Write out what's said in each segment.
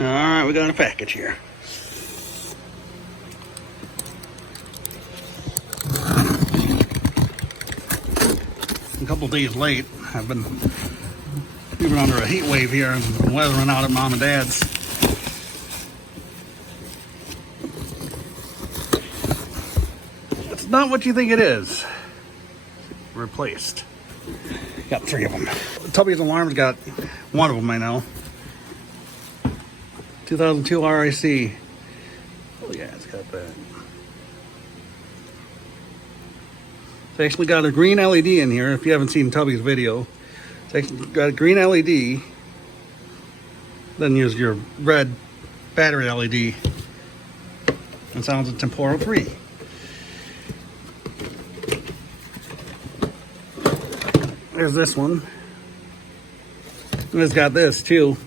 Alright, we got a package here. A couple days late. I've been even under a heat wave here and weathering out at Mom and Dad's. It's not what you think it is. Replaced. Got 3 of them. Tubby's Alarm's got 1 of them, I know. 2002 RIC. Oh yeah, it's got that. It's actually got a green LED in here. If you haven't seen Tubby's video, it's actually got a green LED. Then there's your red battery LED. And sounds a temporal 3. There's this one. And it's got this too.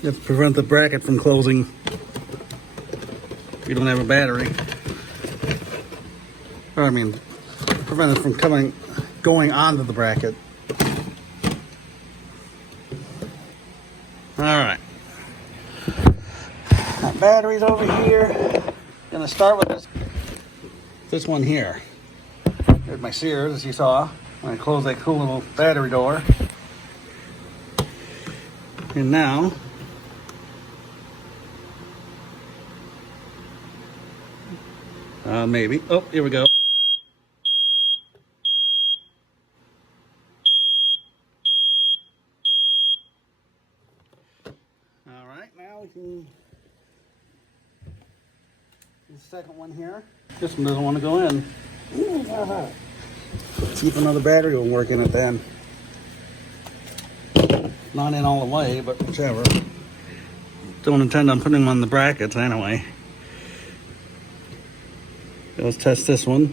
You have to prevent the bracket from closing if you don't have a battery. Or I mean, prevent it from going onto the bracket. Alright. Got batteries over here. Gonna start with this one here. There's my Sears, as you saw. When I close that cool little battery door. And now, maybe. Oh, here we go. All right, now we can. The second one here. This one doesn't want to go in. See if another battery will work in it then. Not in all the way, but whichever. Don't intend on putting them on the brackets anyway. Let's test this one.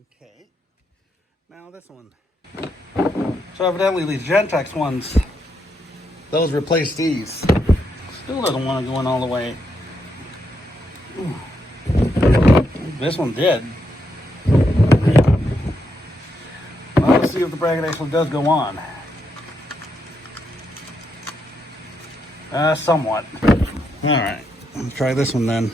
Okay. Now this one. So evidently these Gentex ones, those replace these. Still doesn't want to go in all the way. Ooh. This one did. Well, let's see if the bracket actually does go on. Somewhat. Alright, let's try this one then.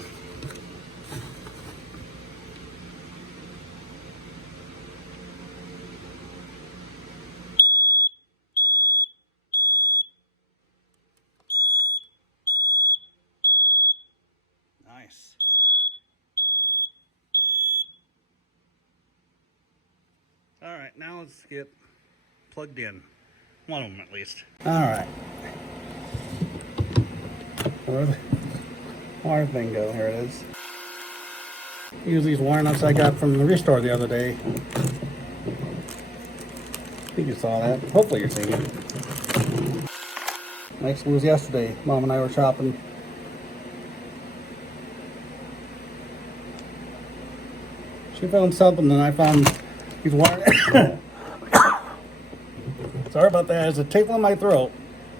Nice. All right, now let's get plugged in. One of them at least. All right. Where'd the wire thing go? Here it is. Use these wire nuts I got from the restore the other day. I think you saw that. Hopefully you're seeing it. Actually, it was yesterday. Mom and I were shopping. She found something and I found these wire. Sorry about that. There's a tickle in my throat.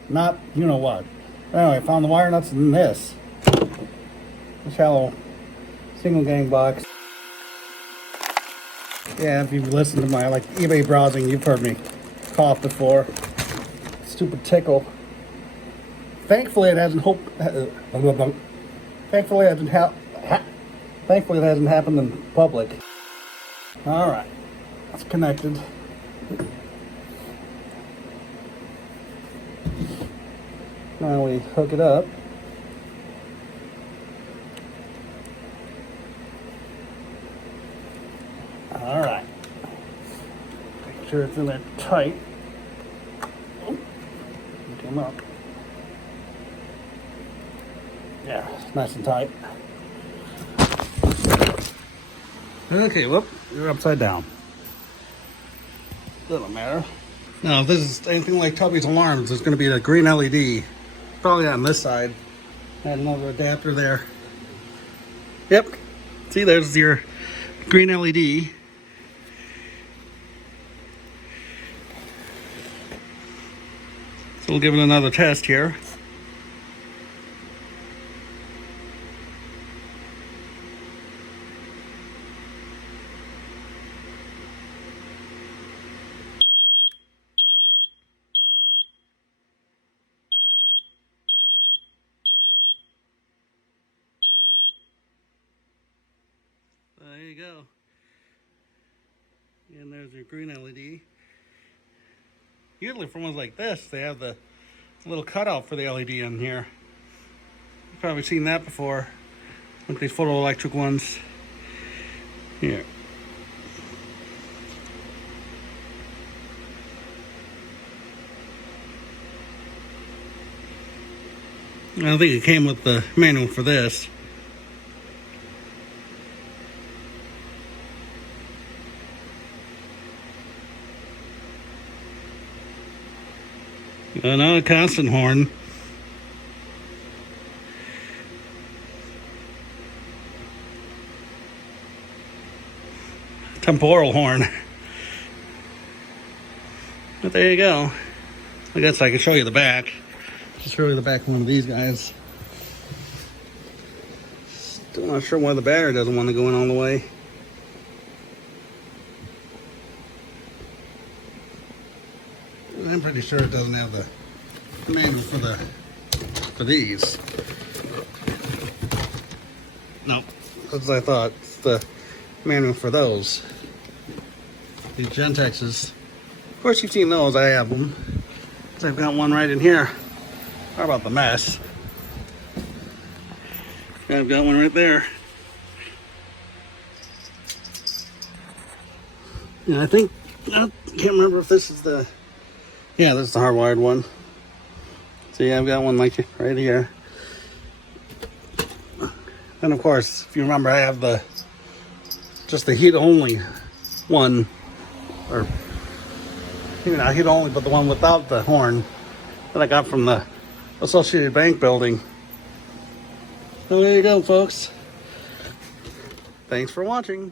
Not, you know what. Anyway, I found the wire nuts in this. A shallow single gang box. Yeah, if you've listened to my eBay browsing, you've heard me cough before. Stupid tickle. Thankfully, it hasn't Thankfully, it hasn't happened in public. All right, it's connected. Now we hook it up. All right. Make sure it's in there tight. Oh, came up. Yeah, it's nice and tight. Okay, whoop, you're upside down. Doesn't matter. Now, if this is anything like Tubby's Alarms, there's going to be a green LED. Probably on this side. Add another adapter there. Yep. See, there's your green LED. we'll give it another test here. There you go. And there's your green LED. Usually for ones like this, they have the little cutout for the LED in here. You've probably seen that before with these photoelectric ones. Here. I don't think it came with the manual for this. Another constant horn. Temporal horn. But there you go. I guess I can show you the back. Just show you the back of one of these guys. Still not sure why the battery doesn't want to go in all the way. I'm pretty sure it doesn't have the manual for these. Nope, that's what I thought. It's the manual for those. These Gentexes. Of course, you've seen those. I have them. I've got one right in here. How about the mess? I've got one right there. And I think, I can't remember if this is the, yeah, this is the hardwired one. So yeah, I've got one like right here. And of course, if you remember, I have just the heat only one, or maybe not heat only, but the one without the horn that I got from the Associated Bank building. So there you go, folks. Thanks for watching.